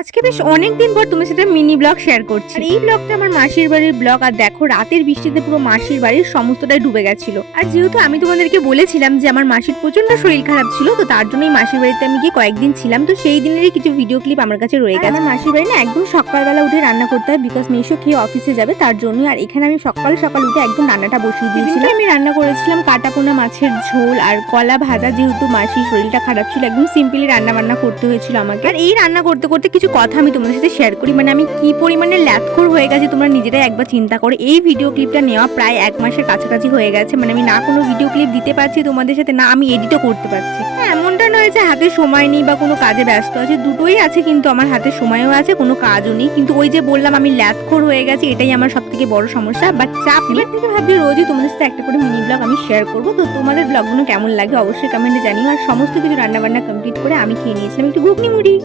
আজকে বেশ অনেকদিন পর তোমার সাথে মিনি ব্লগ শেয়ার করছি। আর এই ব্লগটা আমার মাসির বাড়ির ব্লগ। আর দেখো রাতের বৃষ্টিতে পুরো মাসির বাড়ির সমস্তটাই ডুবে গেছিল। আর যেহেতু আমি তোমাদেরকে বলেছিলাম যে আমার মাসির প্রচন্ড শরীর খারাপ ছিল, তো তার জন্যই মাসির বাড়িতে আমি গিয়ে কয়েকদিন ছিলাম। তো সেই দিনেরই কিছু ভিডিও ক্লিপ আমার কাছে রয়ে গেছে। আমার মাসির বাড়ি না একদম সকালবেলা উঠে রান্না করতে হয়, বিকজ মেশো খেয়ে অফিসে যাবে তার জন্য। আর এখানে আমি সকাল সকাল উঠে একদম রান্নাটা বসিয়ে দিয়েছিলাম। আমি রান্না করেছিলাম কাটাপোনা মাছের ঝোল আর কলা ভাজা, যেহেতু মাসির শরীরটা খারাপ ছিল একদম সিম্পলি রান্না বান্না করতে হয়েছিল আমাকে। আর এই রান্না করতে করতে কিছু কথা আমি তোমাদের সাথে শেয়ার করি, মানে আমি কি পরিমাণে ল্যাথখোর হয়ে গেছি তোমরা নিজেরাই একবার চিন্তা করো। এই ভিডিও ক্লিপটা নেওয়া প্রায় 1 মাসের কাছাকাছি হয়ে গেছে, মানে আমি না কোনো ভিডিও ক্লিপ দিতে পারছি তোমাদের সাথে, না আমি এডিটও করতে পারছি। হ্যাঁ, এমনটা নয় যে হাতে সময় নেই বা কোনো কাজে ব্যস্ত আছে, দুটোই আছে, কিন্তু আমার হাতে সময়ও আছে, কোনো কাজও নেই। কিন্তু ওই যে বললাম আমি ল্যাথখোর হয়ে গেছি, এটাই আমার সব থেকে বড় সমস্যা। বাট চাপ নেই, থেকে ভাবছি রোজই তোমাদের সাথে একটা করে মিনি ব্লগ আমি শেয়ার করবো। তো তোমাদের ব্লগগুলো কেমন লাগে অবশ্যই কমেন্টে জানিও। আর সমস্ত কিছু রান্না বান্না কমপ্লিট করে আমি খেয়ে নিয়েছিলাম একটু ঘুগনি মুড়ি।